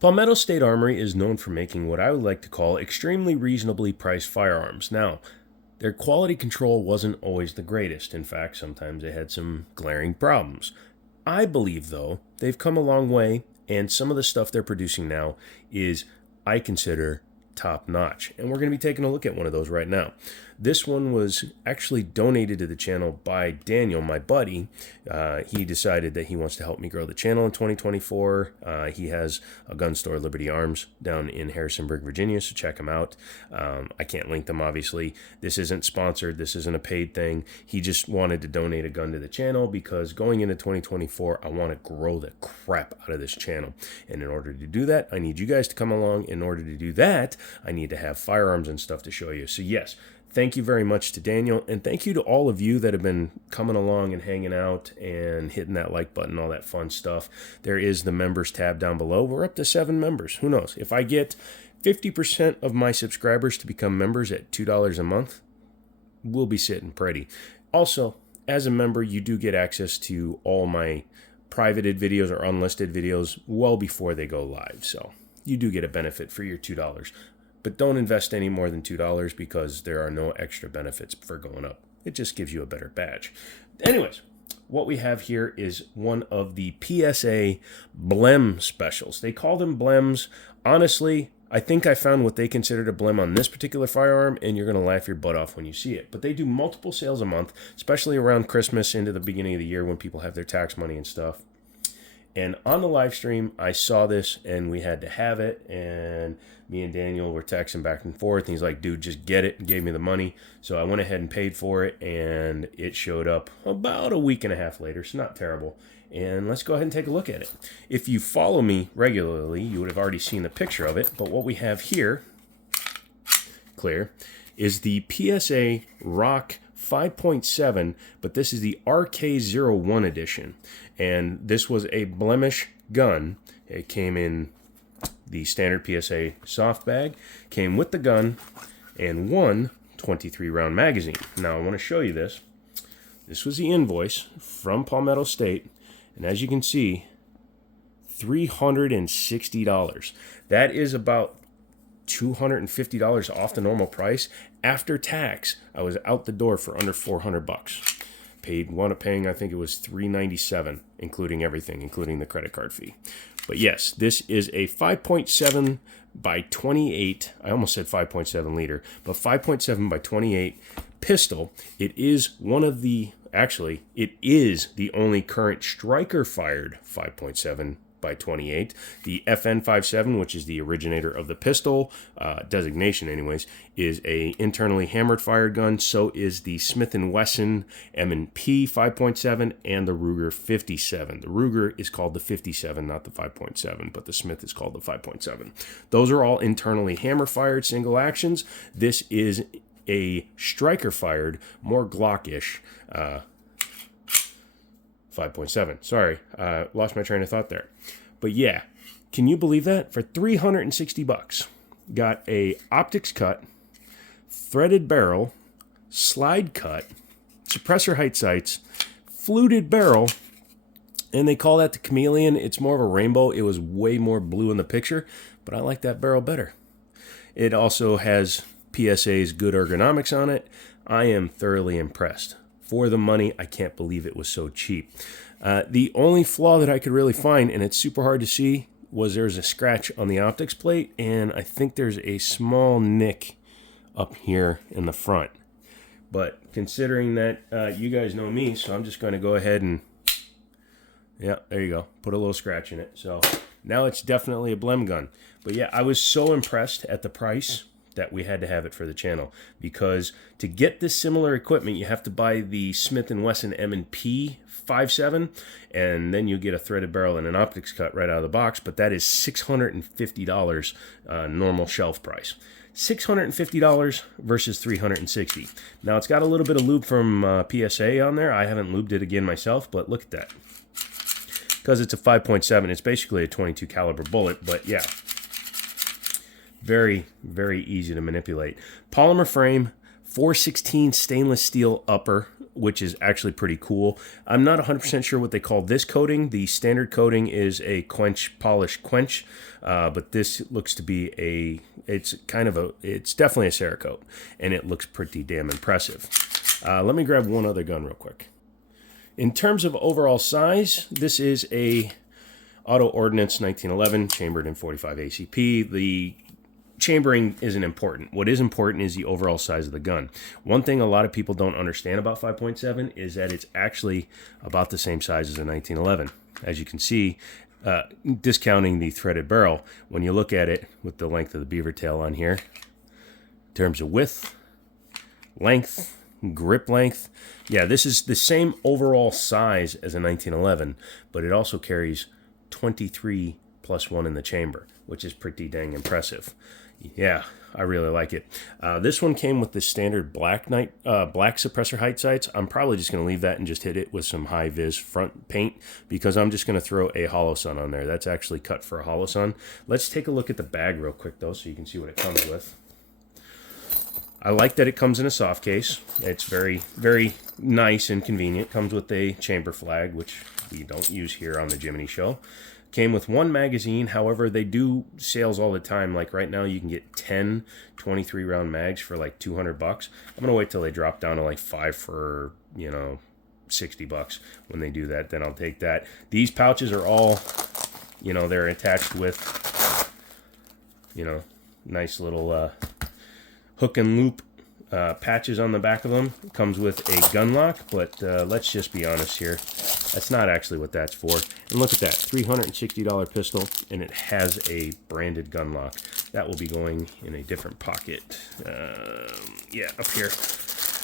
Palmetto State Armory is known for making what I would like to call extremely reasonably priced firearms. Now, their quality control wasn't always the greatest. In fact, sometimes they had some glaring problems. I believe, though, they've come a long way, and some of the stuff they're producing now is, I consider, top notch. And we're going to be taking a look at one of those right now. This one was actually donated to the channel by Daniel, my buddy. He decided that he wants to help me grow the channel in 2024. He has a gun store, Liberty Arms, down in Harrisonburg, Virginia, so check him out. I can't link them, obviously. This isn't sponsored. This isn't a paid thing. He just wanted to donate a gun to the channel because going into 2024, I want to grow the crap out of this channel. And in order to do that, I need you guys to come along. In order to do that, I need to have firearms and stuff to show you. So yes, thank you very much to Daniel, and thank you to all of you that have been coming along and hanging out and hitting that like button, all that fun stuff. There is the members tab down below. We're up to 7 members. Who knows? If I get 50% of my subscribers to become members at $2 a month, we'll be sitting pretty. Also, as a member, you do get access to all my privated videos or unlisted videos well before they go live. So you do get a benefit for your $2. But don't invest any more than $2 because there are no extra benefits for going up. It just gives you a better badge. Anyways, what we have here is one of the PSA blem specials. They call them blems. Honestly, I think I found what they considered a blem on this particular firearm, and you're going to laugh your butt off when you see it. But they do multiple sales a month, especially around Christmas into the beginning of the year when people have their tax money and stuff. And on the live stream, I saw this, and we had to have it, and me and Daniel were texting back and forth, and he's like, dude, just get it, and gave me the money. So I went ahead and paid for it, and it showed up about a week and a half later, so not terrible. And let's go ahead and take a look at it. If you follow me regularly, you would have already seen the picture of it, but what we have here, clear, is the PSA Rock 5.7, but this is the RK01 edition. And this was a blemish gun. It came in the standard PSA soft bag, came with the gun, and one 23-round magazine. Now, I want to show you this. This was the invoice from Palmetto State, and as you can see, $360. That is about $250 off the normal price. After tax, I was out the door for under $400. Wound up paying, I think it was $397, including everything, including the credit card fee. But yes, this is a 5.7 by 28, I almost said 5.7 liter, but 5.7 by 28 pistol. It is one of the, actually, it is the only current striker-fired 5.7 by 28. The FN57, which is the originator of the pistol, designation anyways, is a internally hammered fired gun. So is the Smith & Wesson M&P 5.7 and the Ruger 57. The Ruger is called the 57, not the 5.7, but the Smith is called the 5.7. Those are all internally hammer fired single actions. This is a striker fired, more Glock-ish 5.7. Sorry, lost my train of thought there. But yeah, can you believe that? For $360, got a optics cut, threaded barrel, slide cut, suppressor height sights, fluted barrel, and they call that the chameleon. It's more of a rainbow. It was way more blue in the picture, but I like that barrel better. It also has PSA's good ergonomics on it. I am thoroughly impressed. For the money, I can't believe it was so cheap. The only flaw that I could really find, and it's super hard to see, was there's a scratch on the optics plate, and I think there's a small nick up here in the front. But considering that you guys know me, so I'm just going to go ahead and, yeah, there you go, put a little scratch in it. So now it's definitely a blem gun. But yeah, I was so impressed at the price that we had to have it for the channel, because to get this similar equipment, you have to buy the Smith & Wesson M&P 5.7, and then you get a threaded barrel and an optics cut right out of the box, but that is $650 normal shelf price. $650 versus $360. Now, it's got a little bit of lube from PSA on there. I haven't lubed it again myself, but look at that. Because it's a 5.7, it's basically a 22 caliber bullet, but yeah, very, very easy to manipulate. Polymer frame, 416 stainless steel upper which is actually pretty cool. I'm not 100% sure what they call this coating. The standard coating is a quench polish quench, but this looks to be it's definitely a Cerakote, and it looks pretty damn impressive. Let me grab one other gun real quick. In terms of overall size, this is a Auto Ordnance 1911 chambered in 45 ACP. The chambering isn't important. What is important is the overall size of the gun. One thing a lot of people don't understand about 5.7 is that it's actually about the same size as a 1911. As you can see, discounting the threaded barrel, when you look at it with the length of the beaver tail on here, in terms of width, length, grip length, yeah, this is the same overall size as a 1911, but it also carries 23 plus 1 in the chamber, which is pretty dang impressive. Yeah, I really like it. This one came with the standard black suppressor height sights. I'm probably just going to leave that and just hit it with some high vis front paint, because I'm just going to throw a hollow sun on there. That's actually cut for a hollow sun. Let's take a look at the bag real quick though, so you can see what it comes with. I like that it comes in a soft case. It's very, very nice and convenient. Comes with a chamber flag, which we don't use here on the Jimmini show. Came with one magazine. However, they do sales all the time. Like right now, you can get 10 23 round mags for like $200. I'm gonna wait till they drop down to like 5 for, you know, $60. When they do that, then I'll take that. These pouches are all, you know, they're attached with, you know, nice little hook and loop patches on the back of them. It comes with a gun lock, but let's just be honest here. That's not actually what that's for. And look at that, $360 pistol, and it has a branded gun lock. That will be going in a different pocket. Yeah, up here,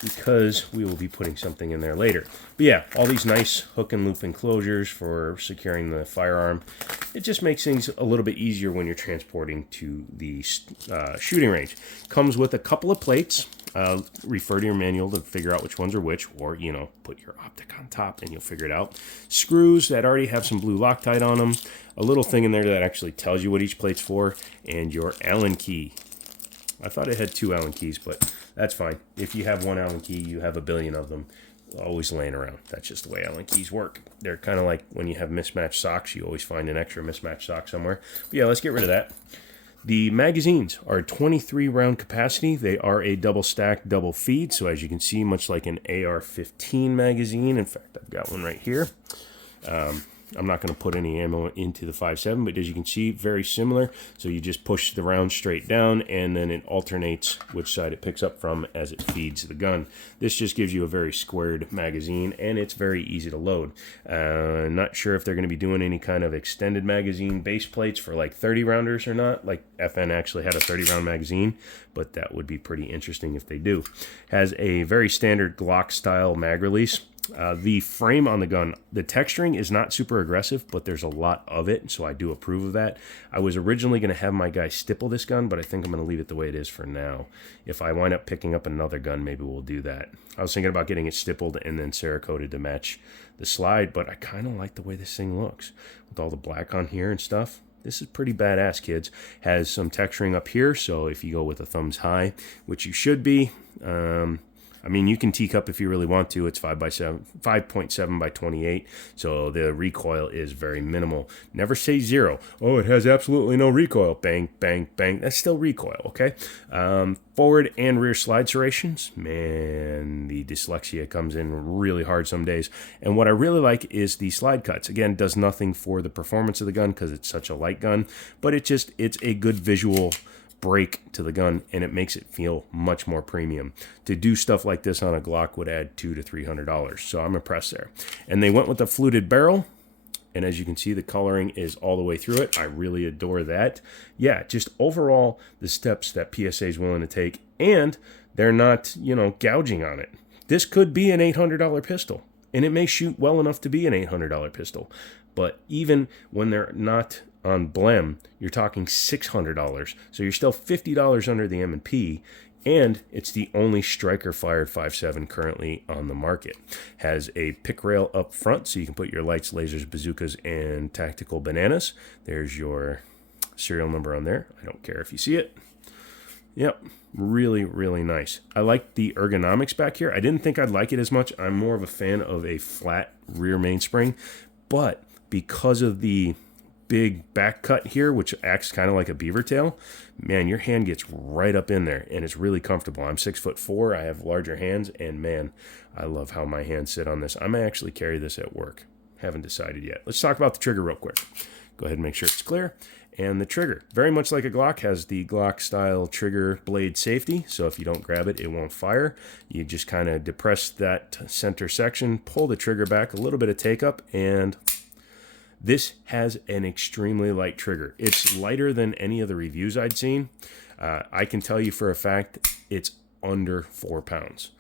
because we will be putting something in there later. But yeah, all these nice hook and loop enclosures for securing the firearm. It just makes things a little bit easier when you're transporting to the shooting range. Comes with a couple of plates. Refer to your manual to figure out which ones are which, or, you know, put your optic on top and you'll figure it out. Screws that already have some blue Loctite on them. A little thing in there that actually tells you what each plate's for, and your Allen key. I thought it had 2 Allen keys, but that's fine. If you have 1 Allen key, you have a billion of them always laying around. That's just the way Allen keys work. They're kind of like when you have mismatched socks, you always find an extra mismatched sock somewhere. But yeah, let's get rid of that. The magazines are 23 round capacity. They are a double stack, double feed. So as you can see, much like an AR-15 magazine. In fact, I've got one right here. I'm not going to put any ammo into the 5.7, but as you can see, very similar. So you just push the round straight down, and then it alternates which side it picks up from as it feeds the gun. This just gives you a very squared magazine, and it's very easy to load. Not sure if they're going to be doing any kind of extended magazine base plates for like 30 rounders or not. Like FN actually had a 30 round magazine, but that would be pretty interesting if they do. Has a very standard Glock style mag release. The frame on the gun, the texturing is not super aggressive, but there's a lot of it, so I do approve of that. I was originally going to have my guy stipple this gun, but I think I'm going to leave it the way it is for now. If I wind up picking up another gun, maybe we'll do that. I was thinking about getting it stippled and then Cerakoted to match the slide, but I kind of like the way this thing looks with all the black on here and stuff. This is pretty badass, kids. Has some texturing up here, so if you go with a thumbs high, which you should be, I mean, you can teacup if you really want to. It's 5.7 by 28, so the recoil is very minimal. Never say zero. Oh, it has absolutely no recoil. Bang, bang, bang. That's still recoil, okay? Forward and rear slide serrations. Man, the dyslexia comes in really hard some days. And what I really like is the slide cuts. Again, does nothing for the performance of the gun because it's such a light gun, but it's a good visual break to the gun, and it makes it feel much more premium. To do stuff like this on a Glock would add $200 to $300, so I'm impressed there. And they went with the fluted barrel, and as you can see, the coloring is all the way through it. I really adore that. Yeah, just overall, the steps that PSA is willing to take, and they're not, you know, gouging on it. This could be an $800 pistol, and it may shoot well enough to be an $800 pistol, but even when they're not on blem, you're talking $600, so you're still $50 under the M&P, and it's the only striker fired 5.7 currently on the market. Has a pick rail up front, so you can put your lights, lasers, bazookas, and tactical bananas. There's your serial number on there. I don't care if you see it. Yep, really, really nice. I like the ergonomics back here. I didn't think I'd like it as much. I'm more of a fan of a flat rear mainspring, but because of the big back cut here, which acts kind of like a beaver tail, man, your hand gets right up in there and it's really comfortable. I'm 6'4", I have larger hands, and man, I love how my hands sit on this. I may actually carry this at work. Haven't decided yet. Let's talk about the trigger real quick. Go ahead and make sure it's clear. And the trigger, very much like a Glock, has the Glock style trigger blade safety. So if you don't grab it, it won't fire. You just kind of depress that center section, pull the trigger back, a little bit of take up, and this has an extremely light trigger. It's lighter than any of the reviews I'd seen. I can tell you for a fact it's under 4 pounds.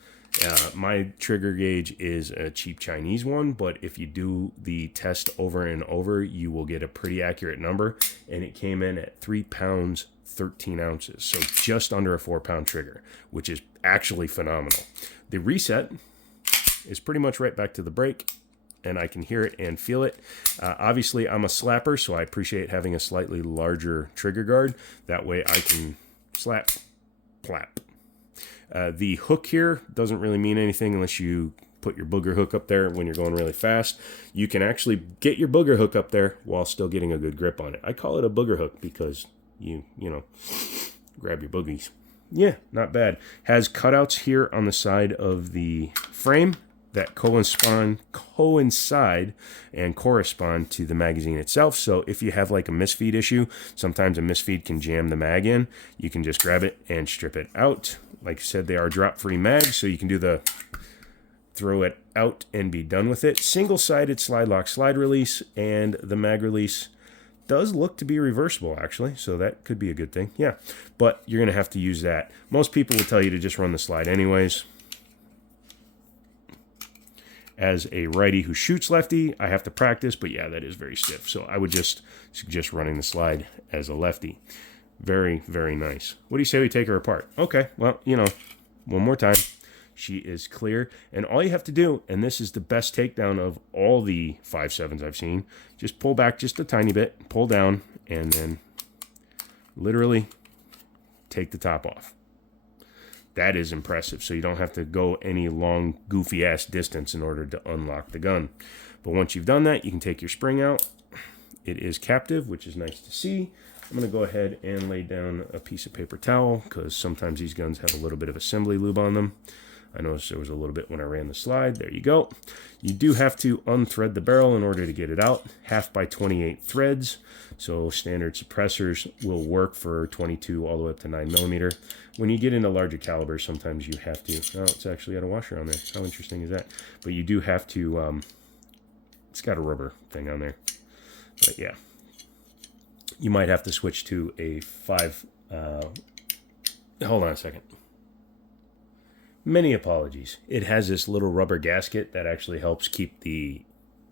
My trigger gauge is a cheap Chinese one, but if you do the test over and over, you will get a pretty accurate number. And it came in at 3 pounds, 13 ounces. So just under a 4 pound trigger, which is actually phenomenal. The reset is pretty much right back to the brake, and I can hear it and feel it. Obviously, I'm a slapper, so I appreciate having a slightly larger trigger guard. That way I can slap, plap. The hook here doesn't really mean anything unless you put your booger hook up there when you're going really fast. You can actually get your booger hook up there while still getting a good grip on it. I call it a booger hook because you know, grab your boogies. Yeah, not bad. Has cutouts here on the side of the frame that coincide and correspond to the magazine itself. So if you have like a misfeed issue, sometimes a misfeed can jam the mag in. You can just grab it and strip it out. Like I said, they are drop-free mags, so you can do the throw it out and be done with it. Single-sided slide lock slide release, and the mag release does look to be reversible, actually, so that could be a good thing. Yeah, but you're going to have to use that. Most people will tell you to just run the slide anyways. As a righty who shoots lefty, I have to practice, but yeah, that is very stiff. So I would just suggest running the slide as a lefty. Very, very nice. What do you say we take her apart? Okay, well, you know, one more time. She is clear. And all you have to do, and this is the best takedown of all the 5.7s I've seen, just pull back just a tiny bit, pull down, and then literally take the top off. That is impressive. So you don't have to go any long, goofy-ass distance in order to unlock the gun. But once you've done that, you can take your spring out. It is captive, which is nice to see. I'm going to go ahead and lay down a piece of paper towel because sometimes these guns have a little bit of assembly lube on them. I noticed there was a little bit when I ran the slide. There you go. You do have to unthread the barrel in order to get it out. 1/2 by 28 threads. So standard suppressors will work for 22 all the way up to 9mm. When you get into larger calibers, sometimes you have to... Oh, it's actually got a washer on there. How interesting is that? But you do have to... it's got a rubber thing on there. But yeah. You might have to switch to a 5... hold on a second. Many apologies. It has this little rubber gasket that actually helps keep the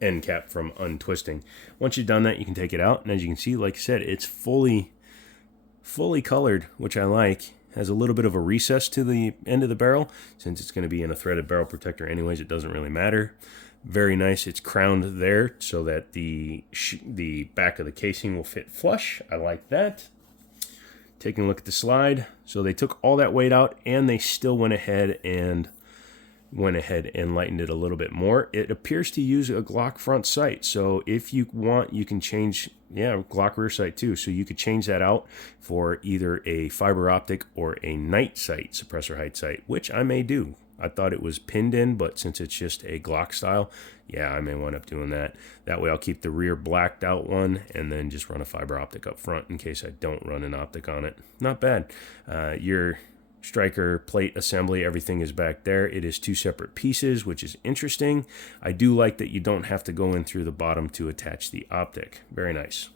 end cap from untwisting. Once you've done that, you can take it out. And as you can see, like I said, it's fully colored, which I like. Has a little bit of a recess to the end of the barrel. Since it's going to be in a threaded barrel protector anyways, it doesn't really matter. Very nice. It's crowned there so that the back of the casing will fit flush. I like that. Taking a look at the slide. So they took all that weight out and they still went ahead and lightened it a little bit more. It appears to use a Glock front sight. So if you want, you can change, yeah, Glock rear sight too. So you could change that out for either a fiber optic or a night sight, suppressor height sight, which I may do. I thought it was pinned in, but since it's just a Glock style, yeah, I may wind up doing that. That way I'll keep the rear blacked out one and then just run a fiber optic up front in case I don't run an optic on it. Not bad. Your striker plate assembly, everything is back there. It is 2 separate pieces, which is interesting. I do like that you don't have to go in through the bottom to attach the optic. Very nice.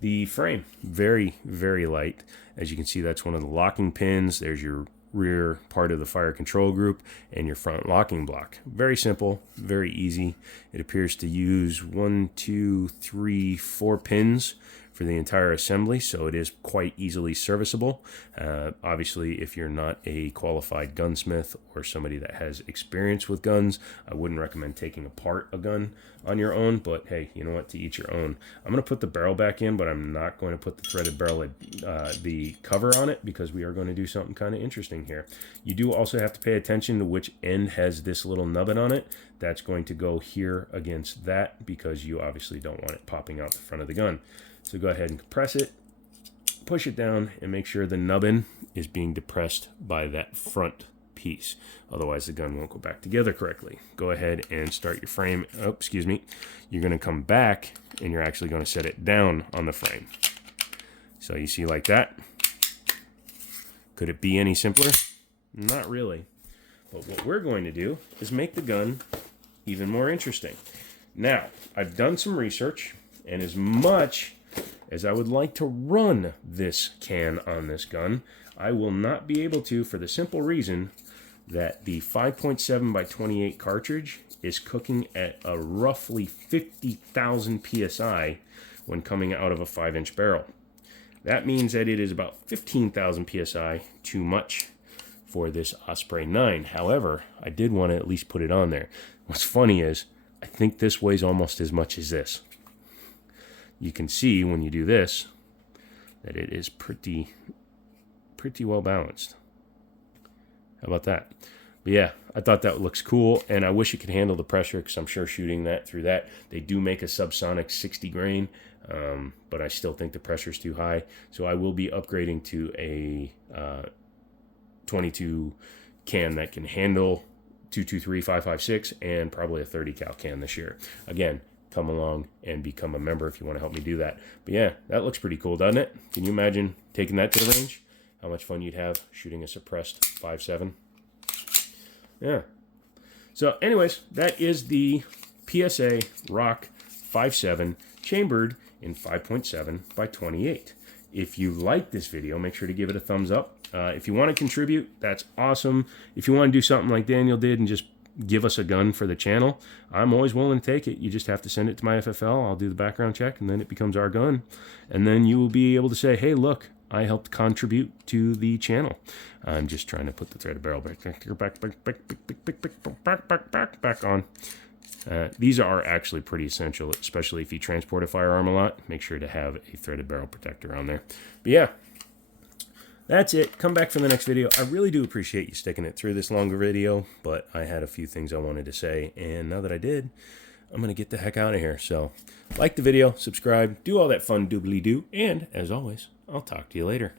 The frame, very, very light. As you can see, that's one of the locking pins. There's your rear part of the fire control group and your front locking block. Very simple, very easy. It appears to use 1, 2, 3, 4 pins for the entire assembly, so it is quite easily serviceable. Obviously, if you're not a qualified gunsmith or somebody that has experience with guns, I wouldn't recommend taking apart a gun on your own, but hey, you know what, to each your own. I'm going to put the barrel back in, but I'm not going to put the threaded barrel, the cover on it, because we are going to do something kind of interesting here. You do also have to pay attention to which end has this little nubbin on it. That's going to go here against that, because you obviously don't want it popping out the front of the gun. So go ahead and compress it, push it down, and make sure the nubbin is being depressed by that front piece. Otherwise, the gun won't go back together correctly. Go ahead and start your frame. Oh, excuse me. You're going to come back, and you're actually going to set it down on the frame. So you see like that. Could it be any simpler? Not really. But what we're going to do is make the gun even more interesting. Now, I've done some research, and as much as I would like to run this can on this gun, I will not be able to, for the simple reason that the 5.7 by 28 cartridge is cooking at a roughly 50,000 PSI when coming out of a 5-inch barrel. That means that it is about 15,000 PSI too much for this Osprey 9. However, I did want to at least put it on there. What's funny is, I think this weighs almost as much as this. You can see when you do this that it is pretty well balanced. How about that? But yeah, I thought that looks cool, and I wish it could handle the pressure, because I'm sure shooting that through that, they do make a subsonic 60 grain, but I still think the pressure is too high. So I will be upgrading to a 22 can that can handle 223, 556, and probably a 30 cal can this year. Again, come along and become a member if you want to help me do that. But yeah, that looks pretty cool, doesn't it? Can you imagine taking that to the range? How much fun you'd have shooting a suppressed 5.7. Yeah. So anyways, that is the PSA Rock 5.7 chambered in 5.7 by 28. If you like this video, make sure to give it a thumbs up. If you want to contribute, that's awesome. If you want to do something like Daniel did and just give us a gun for the channel, I'm always willing to take it. You just have to send it to my FFL. I'll do the background check, and then it becomes our gun. And then you will be able to say, hey, look, I helped contribute to the channel. I'm just trying to put the threaded barrel back on. These are actually pretty essential, especially if you transport a firearm a lot. Make sure to have a threaded barrel protector on there. But yeah, that's it. Come back for the next video. I really do appreciate you sticking it through this longer video, but I had a few things I wanted to say, and now that I did, I'm going to get the heck out of here. So, like the video, subscribe, do all that fun doobly-doo, and as always, I'll talk to you later.